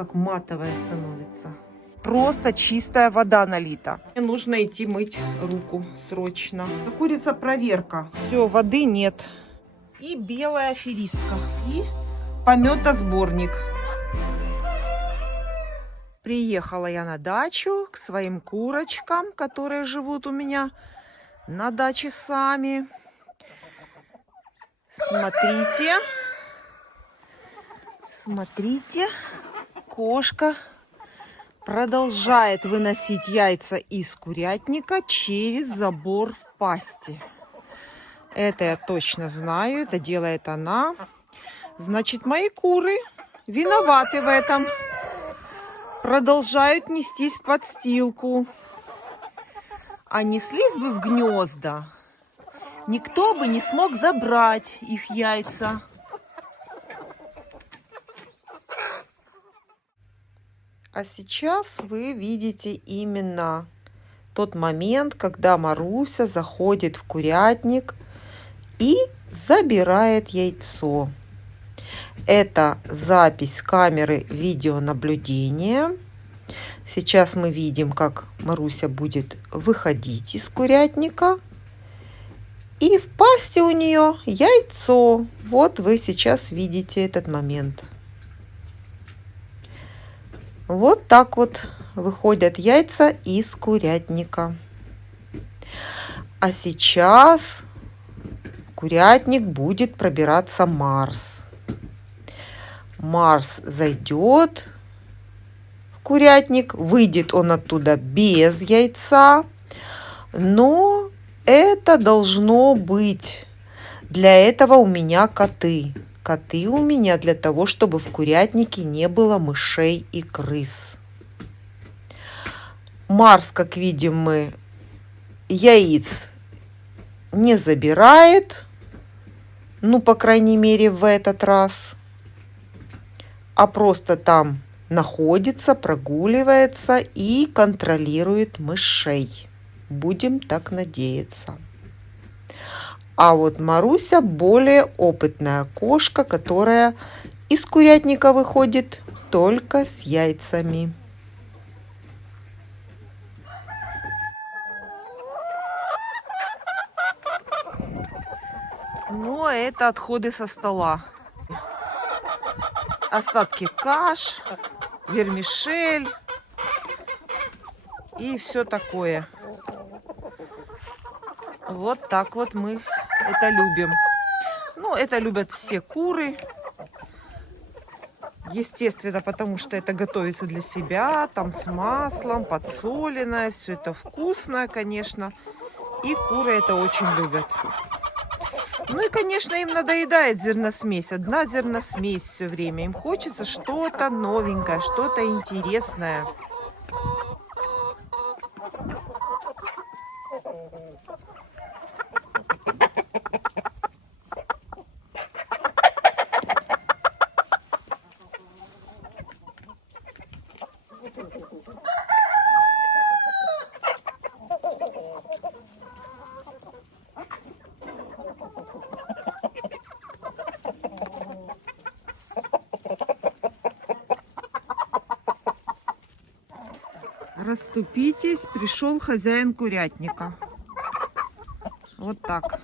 как матовая становится. Просто чистая вода налита. Мне нужно идти мыть руку срочно. Курица проверка. Все, воды нет. И белая аферистка. И пометосборник. Приехала я на дачу к своим курочкам, которые живут у меня на даче сами. Смотрите. Смотрите. Кошка продолжает выносить яйца из курятника через забор в пасти. Это я точно знаю, это делает она. Значит, мои куры виноваты в этом. Продолжают нестись в подстилку. А неслись бы в гнезда, никто бы не смог забрать их яйца. А сейчас вы видите именно тот момент, когда Маруся заходит в курятник и забирает яйцо. Это запись с камеры видеонаблюдения. Сейчас мы видим, как Маруся будет выходить из курятника. И в пасти у нее яйцо. Вот вы сейчас видите этот момент. Вот так вот выходят яйца из курятника. А сейчас в курятник будет пробираться Марс. Марс зайдет в курятник, выйдет он оттуда без яйца, но это должно быть. Для этого у меня коты. Коты у меня для того, чтобы в курятнике не было мышей и крыс. Марс, как видим мы, яиц не забирает. Ну, по крайней мере, в этот раз. А просто там находится, прогуливается и контролирует мышей. Будем так надеяться. А вот Маруся более опытная кошка, которая из курятника выходит только с яйцами. Ну, а это отходы со стола. Остатки каш, вермишель и все такое. Вот так вот мы это любим. Ну, это любят все куры. Естественно, потому что это готовится для себя, там с маслом, подсоленное, все это вкусное, конечно. И куры это очень любят. Ну и, конечно, им надоедает зерносмесь. Одна зерносмесь все время. Им хочется что-то новенькое, что-то интересное. Расступитесь, пришел хозяин курятника. Вот так.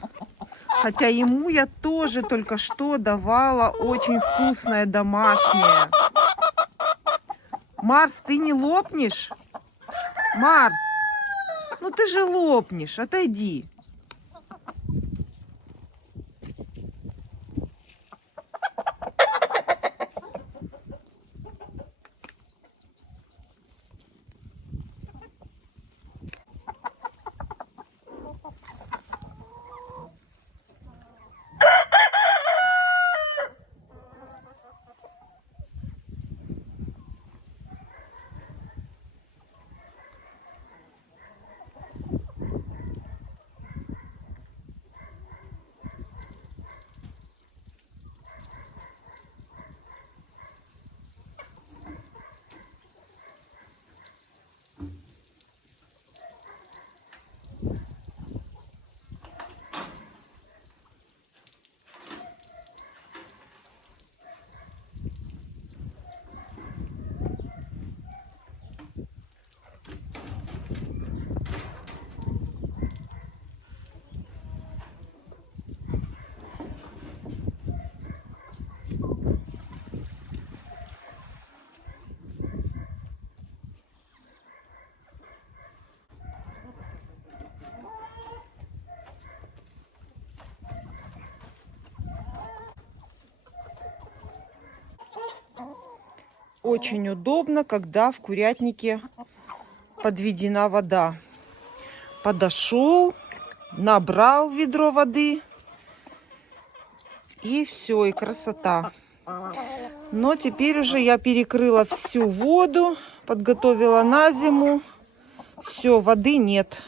Хотя ему я тоже только что давала очень вкусное домашнее. Марс, ты не лопнешь? Марс, ну ты же лопнешь, отойди. очень удобно, когда в курятнике подведена вода. Подошел, набрал ведро воды, и все, и красота. Но теперь уже я перекрыла всю воду, подготовила на зиму. Все, воды нет.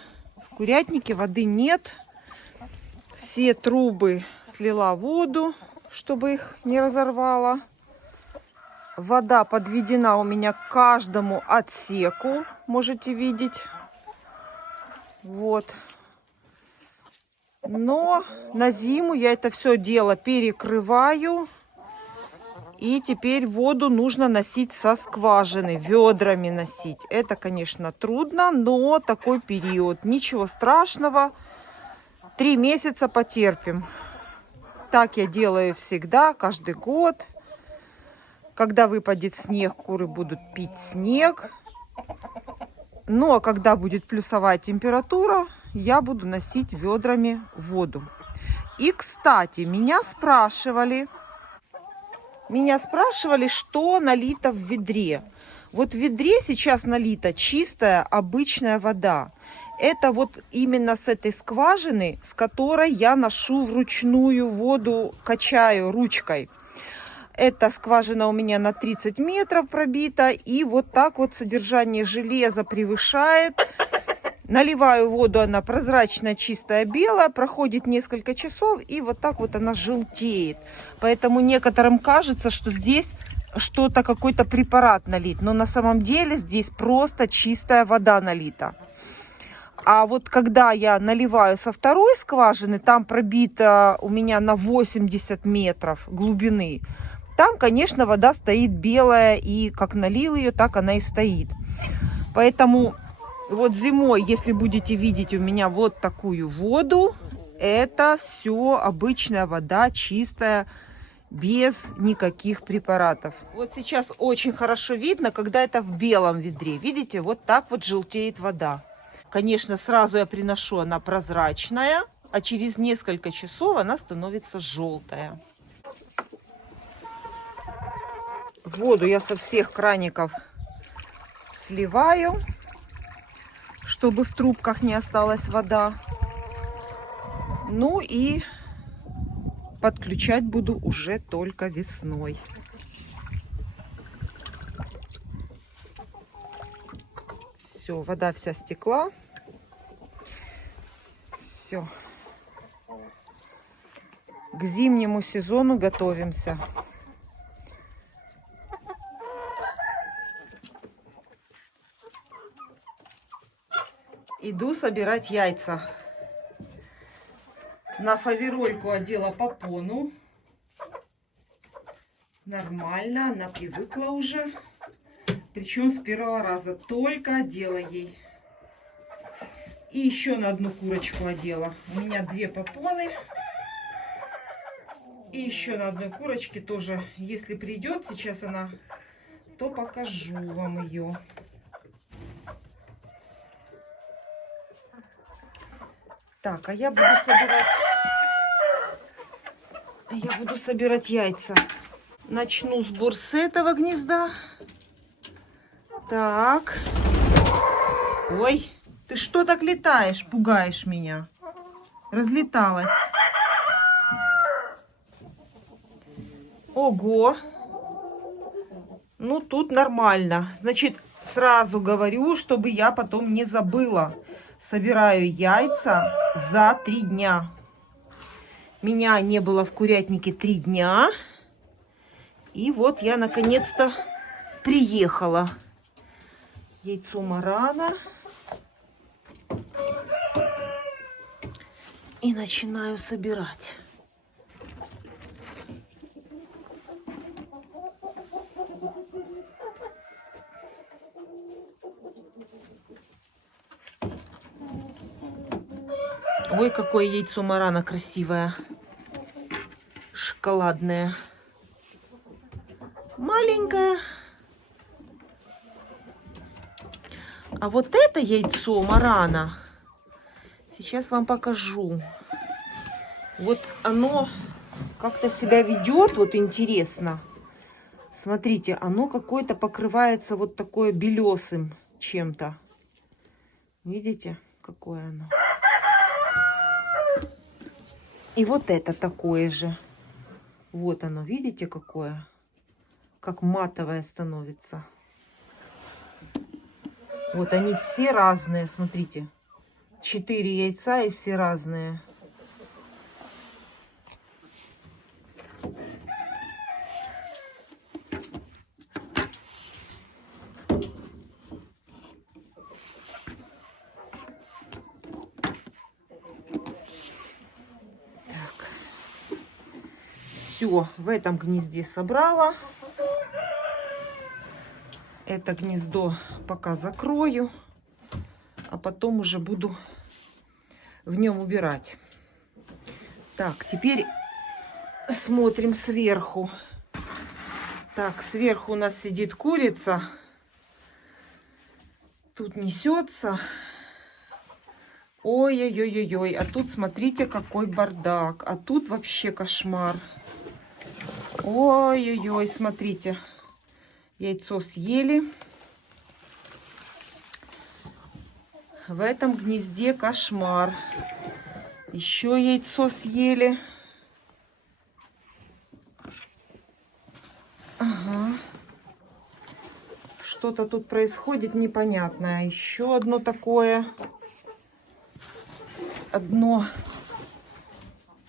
В курятнике воды нет. Все трубы слила воду, чтобы их не разорвало. Вода подведена у меня к каждому отсеку, можете видеть. Вот. Но на зиму я это все дело перекрываю. И теперь воду нужно носить со скважины, ведрами носить. Это, конечно, трудно, но такой период. Ничего страшного. 3 месяца потерпим. Так я делаю всегда, каждый год. Когда выпадет снег, куры будут пить снег. Ну, а когда будет плюсовая температура, я буду носить ведрами воду. И, кстати, меня спрашивали, что налито в ведре. Вот в ведре сейчас налита чистая обычная вода. Это вот именно с этой скважины, с которой я ношу вручную воду, качаю ручкой. Эта скважина у меня на 30 метров пробита. И вот так вот содержание железа превышает. Наливаю воду, она прозрачная, чистая, белая. Проходит несколько часов, и вот так вот она желтеет. Поэтому некоторым кажется, что здесь что-то, какой-то препарат налит. Но на самом деле здесь просто чистая вода налита. А вот когда я наливаю со второй скважины, там пробито у меня на 80 метров глубины. Там, конечно, вода стоит белая, и как налил ее, так она и стоит. Поэтому вот зимой, если будете видеть у меня вот такую воду, это все обычная вода, чистая, без никаких препаратов. Вот сейчас очень хорошо видно, когда это в белом ведре. Видите, вот так вот желтеет вода. Конечно, сразу я приношу, она прозрачная, а через несколько часов она становится желтая. Воду я со всех краников сливаю, чтобы в трубках не осталась вода. Ну и подключать буду уже только весной. Все, вода вся стекла. Все. К зимнему сезону готовимся. Иду собирать яйца. На фаверольку одела попону. Нормально, она привыкла уже. Причем с первого раза. Только одела ей. И еще на одну курочку одела. У меня 2 попоны. И еще на одной курочке тоже. Если придет сейчас она, то покажу вам ее. Так, а я буду собирать яйца. Начну сбор с этого гнезда. Так. Ой, ты что так летаешь, пугаешь меня? Разлеталась. Ого. Ну, тут нормально. Значит, сразу говорю, чтобы я потом не забыла. Собираю яйца за 3 дня. Меня не было в курятнике 3 дня. И вот я наконец-то приехала. Яйцо марана. И начинаю собирать. Ой, какое яйцо марана красивое. Шоколадное. Маленькое. А вот это яйцо марана, сейчас вам покажу. Вот оно как-то себя ведет, вот интересно. Смотрите, оно какое-то покрывается вот такое белесым чем-то. Видите, какое оно? И вот это такое же. Вот оно, видите, какое? Как матовое становится. Вот они все разные, смотрите. 4 яйца и все разные. Так. Все, в этом гнезде собрала. Это гнездо пока закрою, а потом уже буду в нем убирать. Так, теперь смотрим сверху. Так, сверху у нас сидит курица. Тут несется. Ой-ой-ой-ой. А тут смотрите, какой бардак. А тут вообще кошмар. Ой-ой-ой, смотрите. Яйцо съели. В этом гнезде кошмар. Еще яйцо съели. Ага. Что-то тут происходит непонятное. Еще одно такое. Одно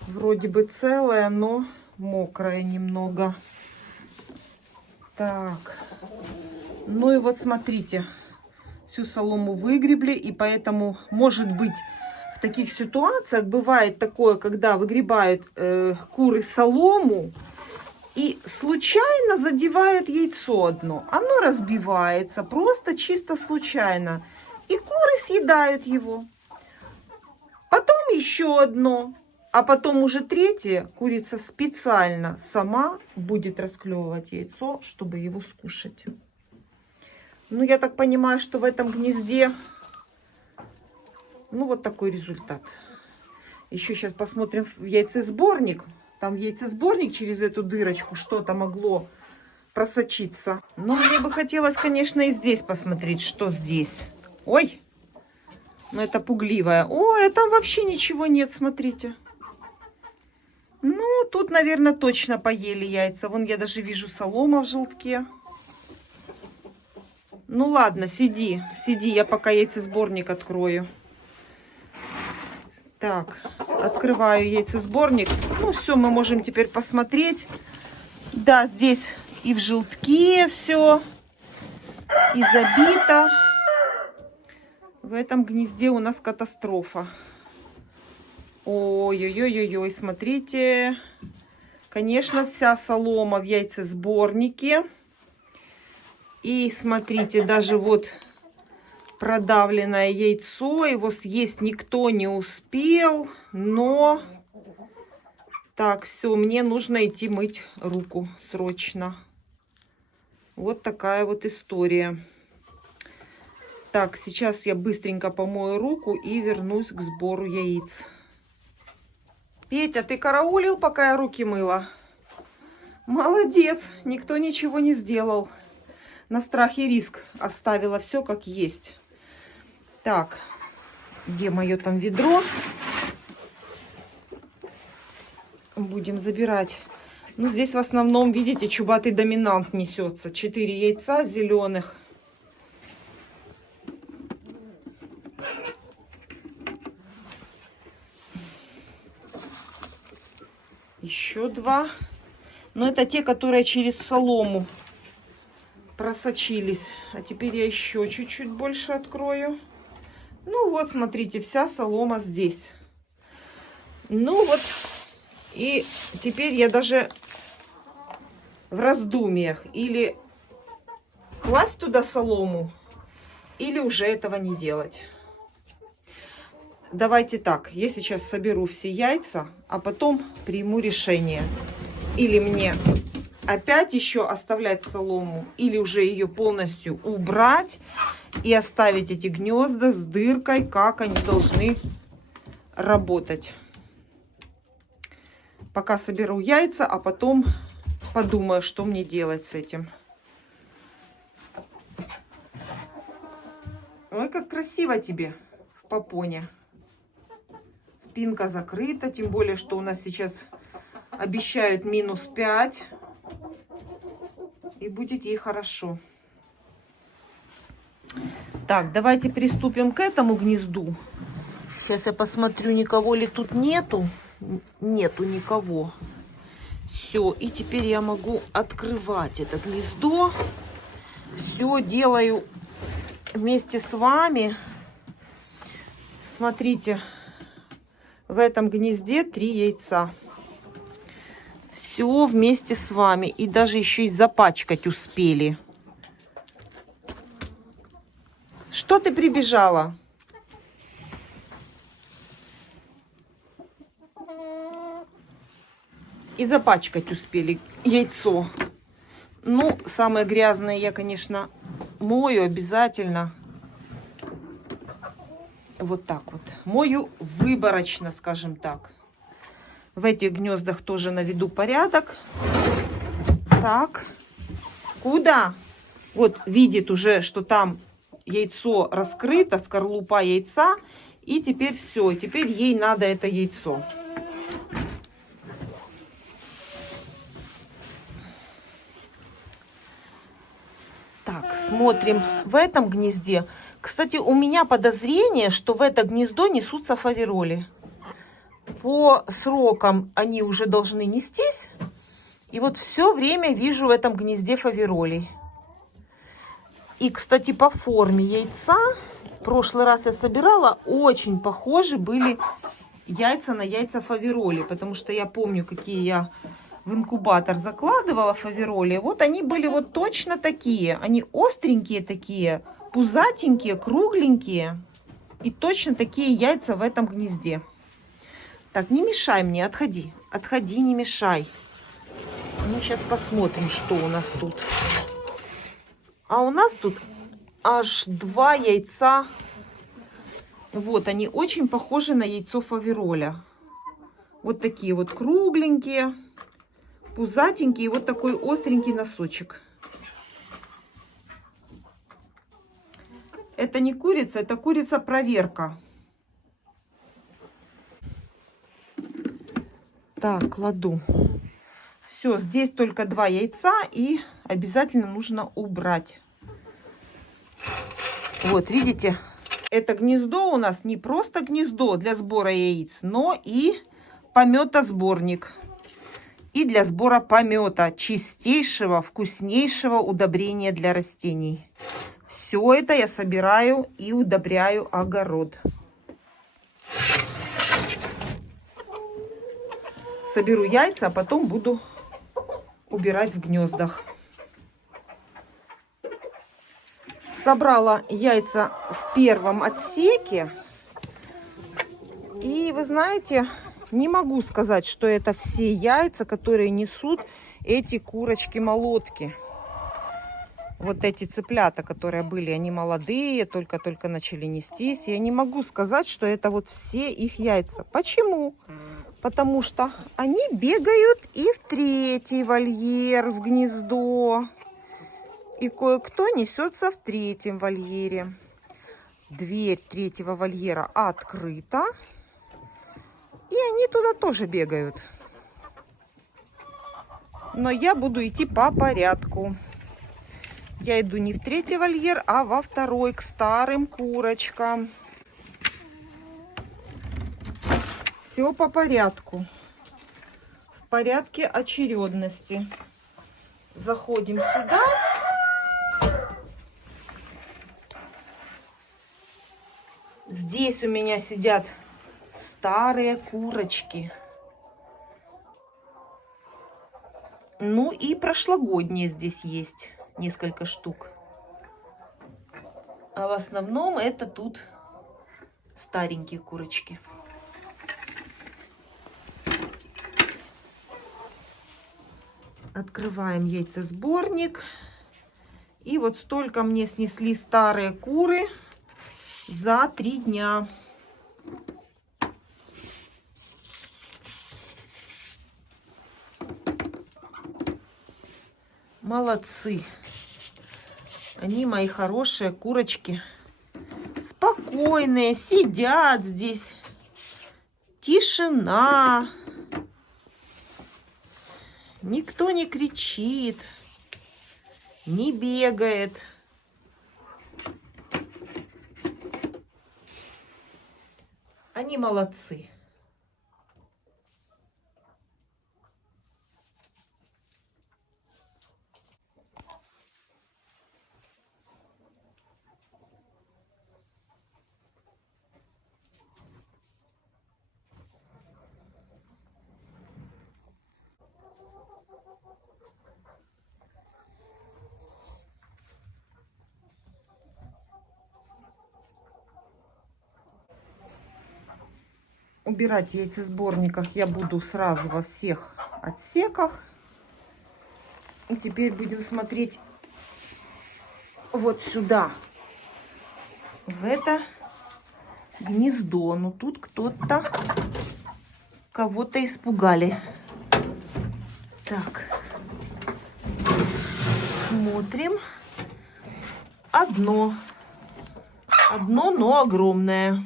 вроде бы целое, но мокрое немного. Так. Ну и вот смотрите. Всю солому выгребли. И поэтому, может быть, в таких ситуациях бывает такое, когда выгребают куры солому и случайно задевают яйцо одно. Оно разбивается просто чисто случайно. И куры съедают его. Потом еще одно. А потом уже третье. Курица специально сама будет расклевывать яйцо, чтобы его скушать. Ну, я так понимаю, что в этом гнезде, ну, вот такой результат. Еще сейчас посмотрим в яйцесборник. Там в яйцесборник через эту дырочку что-то могло просочиться. Но мне бы хотелось, конечно, и здесь посмотреть, что здесь. Ой, ну это пугливая. Ой, а там вообще ничего нет, смотрите. Ну, тут, наверное, точно поели яйца. Вон я даже вижу солома в желтке. Ну ладно, сиди, сиди, я пока яйцесборник открою. Так, открываю яйцесборник. Ну все, мы можем теперь посмотреть. Да, здесь и в желтке все, и забито. В этом гнезде у нас катастрофа. Ой-ой-ой-ой, смотрите. Конечно, вся солома в яйцесборнике. И смотрите, даже вот продавленное яйцо. Его съесть никто не успел. Но... Так, все, мне нужно идти мыть руку срочно. Вот такая вот история. Так, сейчас я быстренько помою руку и вернусь к сбору яиц. Петя, ты караулил, пока я руки мыла? Молодец, никто ничего не сделал. На страх и риск оставила все как есть. Так, где мое там ведро? Будем забирать. Ну, здесь в основном, видите, чубатый доминант несется. 4 яйца зеленых. Еще 2. Но это те, которые через солому просочились. А теперь я еще чуть-чуть больше открою. Ну вот, смотрите, вся солома здесь. Ну вот, и теперь я даже в раздумьях. Или класть туда солому, или уже этого не делать. Давайте так, я сейчас соберу все яйца, а потом приму решение. Или мне опять еще оставлять солому, или уже ее полностью убрать и оставить эти гнезда с дыркой, как они должны работать. Пока соберу яйца, а потом подумаю, что мне делать с этим. Ой, как красиво тебе в попоне. Спинка закрыта, тем более, что у нас сейчас обещают -5. И будет ей хорошо. Так, давайте приступим к этому гнезду. Сейчас я посмотрю, никого ли тут нету. Нету никого. Все, и теперь я могу открывать это гнездо. Все делаю вместе с вами. Смотрите, в этом гнезде 3 яйца. Все вместе с вами. И даже еще и запачкать успели. Что ты прибежала? И запачкать успели яйцо. Ну, самое грязное я, конечно, мою обязательно. Вот так вот. Мою выборочно, скажем так. В этих гнездах тоже наведу порядок. Так. Куда? Вот видит уже, что там яйцо раскрыто, скорлупа яйца. И теперь все. Теперь ей надо это яйцо. Так, смотрим в этом гнезде. Кстати, у меня подозрение, что в это гнездо несутся фавероли. По срокам они уже должны нестись. И вот все время вижу в этом гнезде фаверолей. И, кстати, по форме яйца, в прошлый раз я собирала, очень похожи были яйца на яйца фавероли. Потому что я помню, какие я в инкубатор закладывала фавероли. Вот они были вот точно такие. Они остренькие такие, пузатенькие, кругленькие. И точно такие яйца в этом гнезде. Так, не мешай мне, отходи. Отходи, не мешай. Ну, сейчас посмотрим, что у нас тут. А у нас тут аж 2 яйца. Вот, они очень похожи на яйцо фавероля. Вот такие вот кругленькие, пузатенькие. И вот такой остренький носочек. Это не курица, это курица-проверка. Так, кладу. Все, здесь только 2 яйца, и обязательно нужно убрать. Вот, видите, это гнездо у нас не просто гнездо для сбора яиц, но и пометосборник. И для сбора помета, чистейшего, вкуснейшего удобрения для растений. Все это я собираю и удобряю огород. Соберу яйца, а потом буду убирать в гнездах. Собрала яйца в первом отсеке. И вы знаете, не могу сказать, что это все яйца, которые несут эти курочки-молотки. Вот эти цыплята, которые были, они молодые, только-только начали нестись. Я не могу сказать, что это вот все их яйца. Почему? Потому что они бегают и в 3-й вольер, в гнездо. И кое-кто несется в 3-м вольере. Дверь 3-го вольера открыта. И они туда тоже бегают. Но я буду идти по порядку. Я иду не в 3-й вольер, а во 2-й, к старым курочкам. Все по порядку. В порядке очередности. Заходим сюда. Здесь у меня сидят старые курочки. Ну и прошлогодние здесь есть несколько штук. А в основном это тут старенькие курочки. Открываем яйцесборник. И вот столько мне снесли старые куры за 3 дня. Молодцы. Они, мои хорошие курочки, спокойные, сидят здесь. Тишина. Никто не кричит, не бегает. Они молодцы. Убирать в яйцесборниках я буду сразу во всех отсеках. И теперь будем смотреть вот сюда, в это гнездо. Ну тут кто-то, кого-то испугали. Так, смотрим. Одно, но огромное.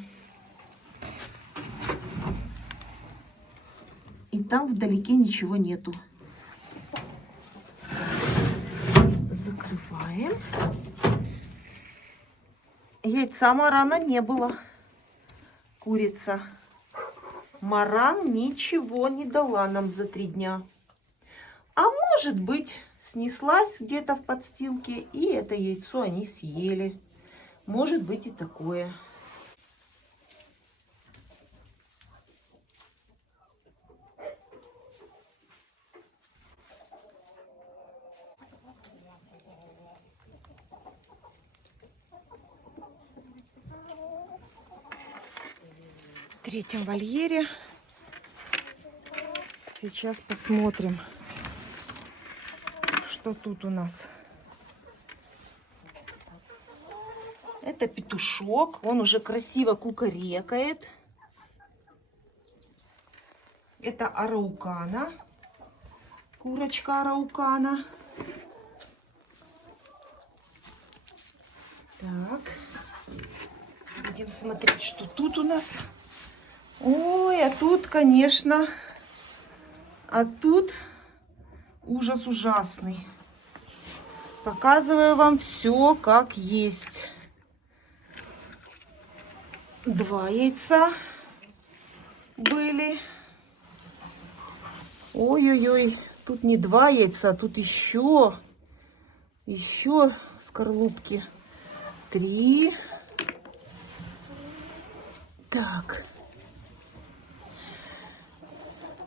И там вдалеке ничего нету. Закрываем. Яйца марана не было. Курица. Маран ничего не дала нам за 3 дня. А может быть, снеслась где-то в подстилке, и это яйцо они съели. Может быть и такое. В 3-м вольере. Сейчас посмотрим, что тут у нас. Это петушок. Он уже красиво кукарекает. Это араукана. Курочка араукана. Так. Будем смотреть, что тут у нас. Ой, а тут, конечно, ужас ужасный. Показываю вам все как есть. 2 яйца были. Ой-ой-ой, тут не 2 яйца, тут еще скорлупки. 3. Так.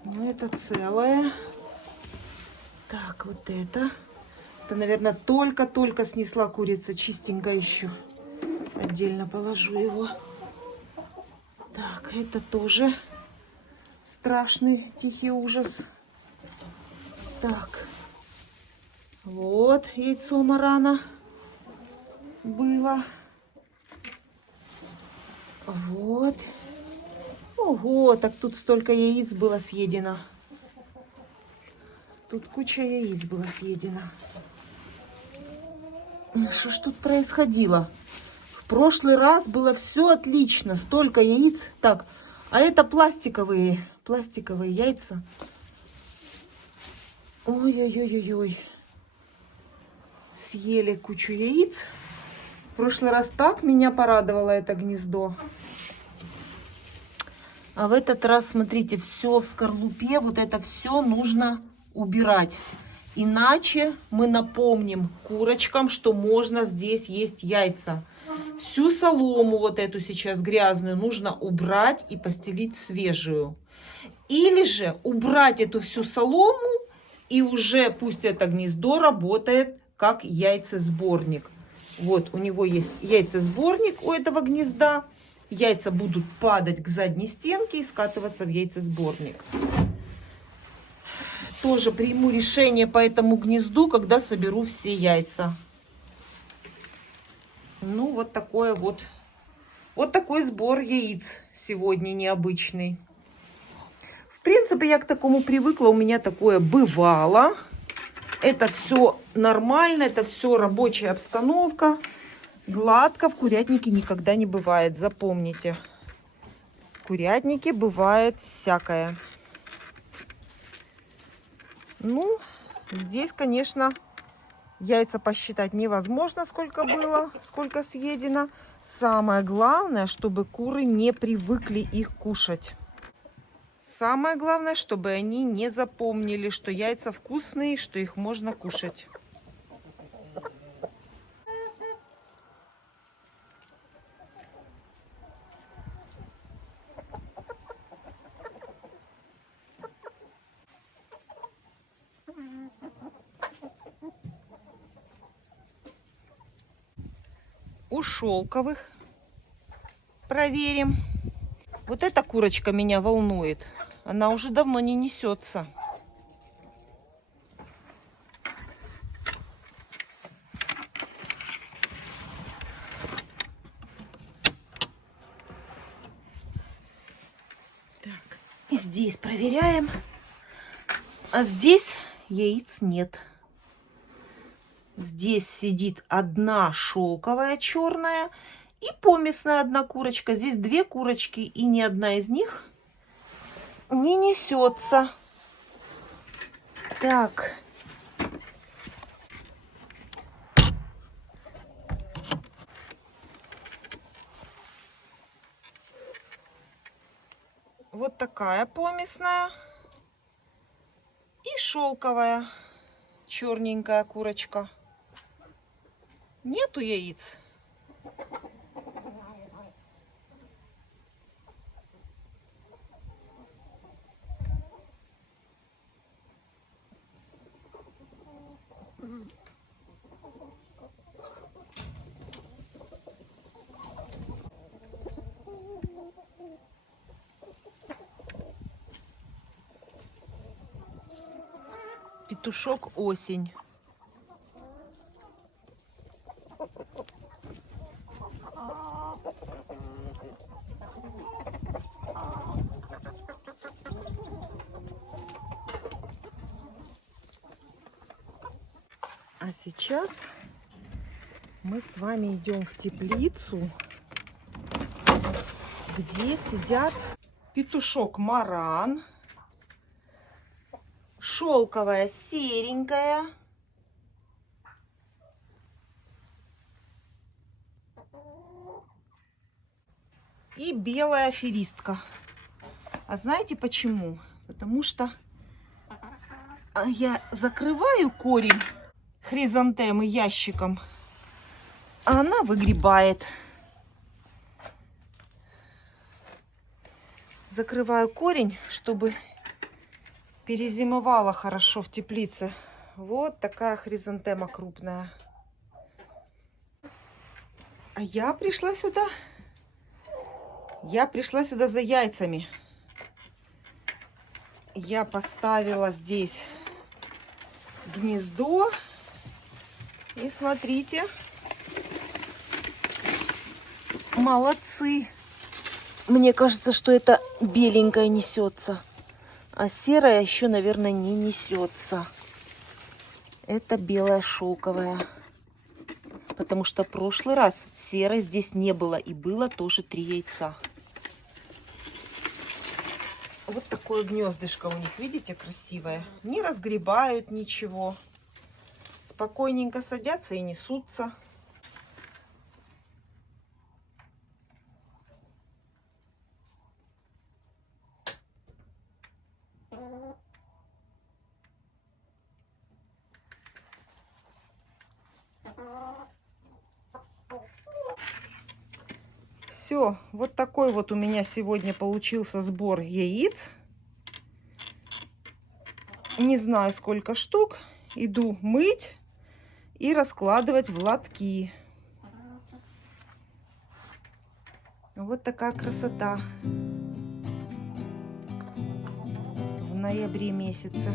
Ну, это целое. Так, вот это. Это, наверное, только-только снесла курица. Чистенько еще. Отдельно положу его. Так, это тоже страшный тихий ужас. Так. Вот яйцо марана было. Вот. Ого, так тут столько яиц было съедено. Тут куча яиц было съедено. Что ж тут происходило? В прошлый раз было все отлично. Столько яиц. Так, а это пластиковые яйца. Ой-ой-ой-ой-ой. Съели кучу яиц. В прошлый раз так меня порадовало это гнездо. А в этот раз, смотрите, все в скорлупе, вот это все нужно убирать. Иначе мы напомним курочкам, что можно здесь есть яйца. Всю солому вот эту сейчас грязную нужно убрать и постелить свежую. Или же убрать эту всю солому и уже пусть это гнездо работает как яйцесборник. Вот у него есть яйцесборник у этого гнезда. Яйца будут падать к задней стенке и скатываться в яйцесборник. Тоже приму решение по этому гнезду, когда соберу все яйца. Ну, вот такой сбор яиц сегодня необычный. В принципе, я к такому привыкла, у меня такое бывало. Это все нормально, это все рабочая обстановка. Гладко в курятнике никогда не бывает, запомните. В курятнике бывает всякое. Ну, здесь, конечно, яйца посчитать невозможно, сколько было, сколько съедено. Самое главное, чтобы куры не привыкли их кушать. Самое главное, чтобы они не запомнили, что яйца вкусные, что их можно кушать. У шелковых проверим. Вот эта курочка меня волнует. Она уже давно не несется. Так, и здесь проверяем. А здесь яиц нет. Здесь сидит одна шелковая черная и помесная одна курочка. Здесь две курочки, и ни одна из них не несется. Так. Вот такая помесная и шелковая черненькая курочка. Нету яиц. Петушок осень. А сейчас мы с вами идем в теплицу, где сидят петушок маран, шелковая серенькая, и белая аферистка. А знаете почему? Потому что я закрываю корень хризантемы ящиком, а она выгребает. Закрываю корень, чтобы перезимовала хорошо в теплице. Вот такая хризантема крупная. А я пришла сюда. Я пришла сюда за яйцами. Я поставила здесь гнездо. И смотрите. Молодцы. Мне кажется, что это беленькая несется. А серая еще, наверное, не несется. Это белая шелковая. Потому что в прошлый раз серой здесь не было. И было тоже 3 яйца. Вот такое гнездышко у них, видите, красивое. Не разгребают ничего. Спокойненько садятся и несутся. Все, вот такой вот у меня сегодня получился сбор яиц. Не знаю, сколько штук. Иду мыть и раскладывать в лотки. Вот такая красота в ноябре месяце.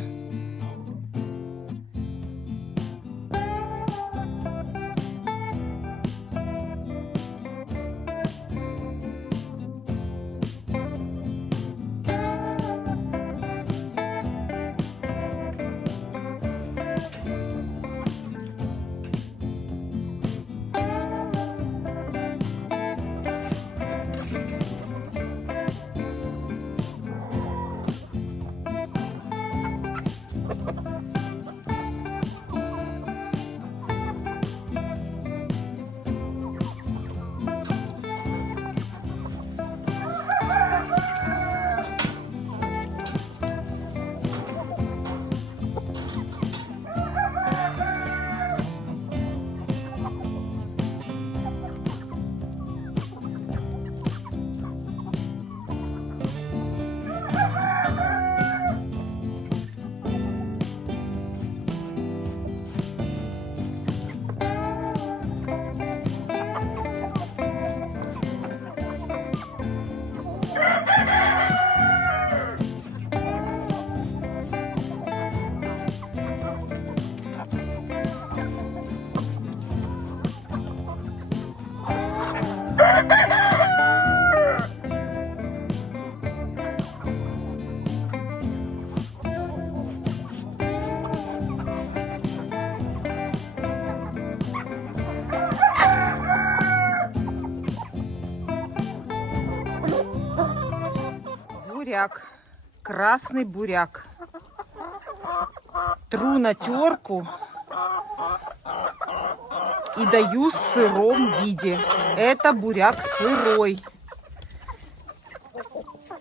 буряк. Красный буряк. Тру на терку и даю в сыром виде. Это буряк сырой.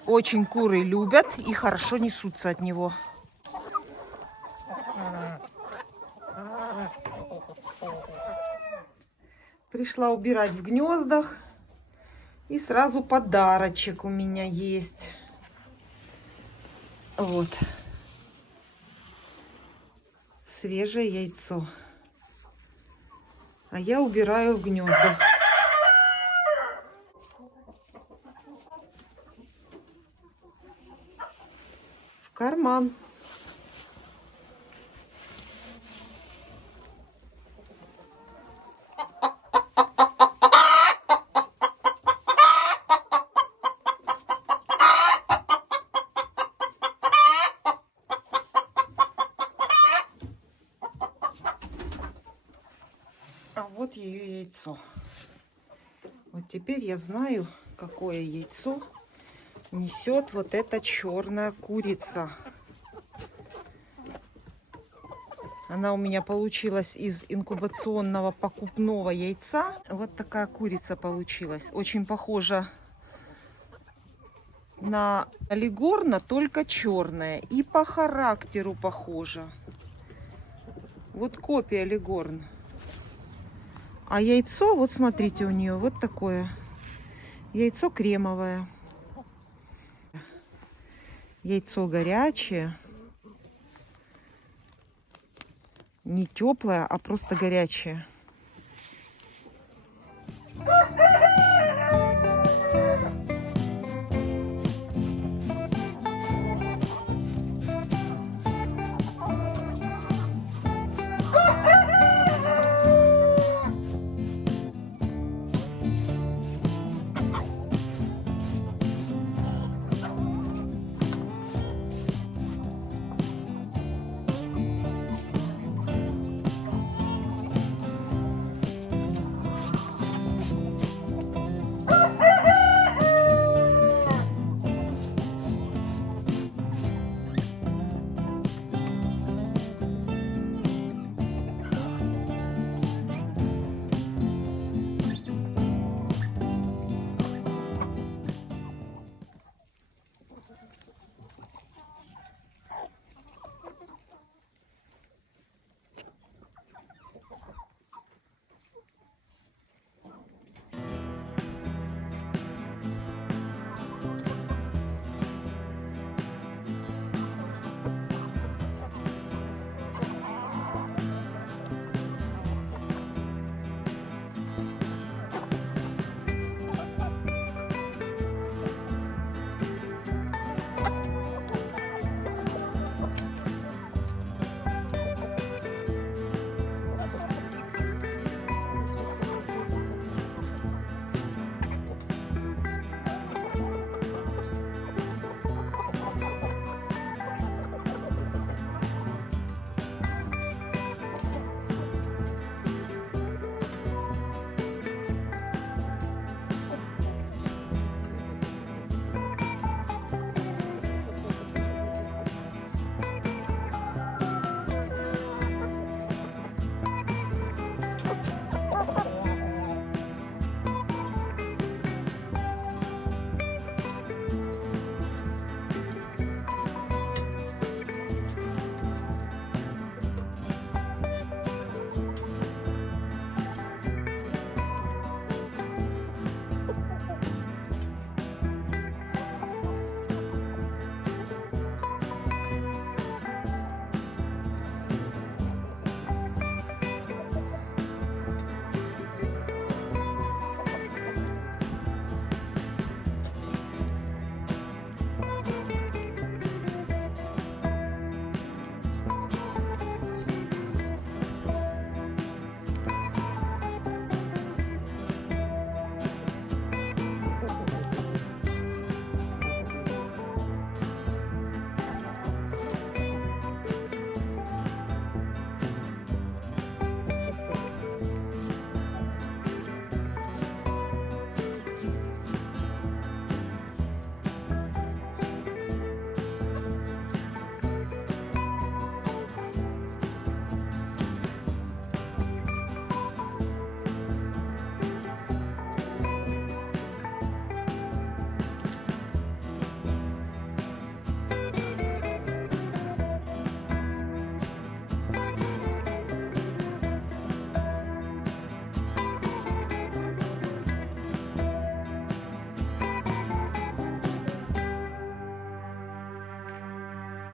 Очень куры любят и хорошо несутся от него. Пришла убирать в гнездах. И сразу подарочек у меня есть. Вот. Свежее яйцо. А я убираю в гнездах. В карман. А вот ее яйцо. Вот теперь я знаю, какое яйцо несет вот эта черная курица. Она у меня получилась из инкубационного покупного яйца. Вот такая курица получилась. Очень похожа на легорна, только черная. И по характеру похожа. Вот копия легорн. А яйцо, вот смотрите, у нее вот такое. Яйцо кремовое. Яйцо горячее. Не теплое, а просто горячее.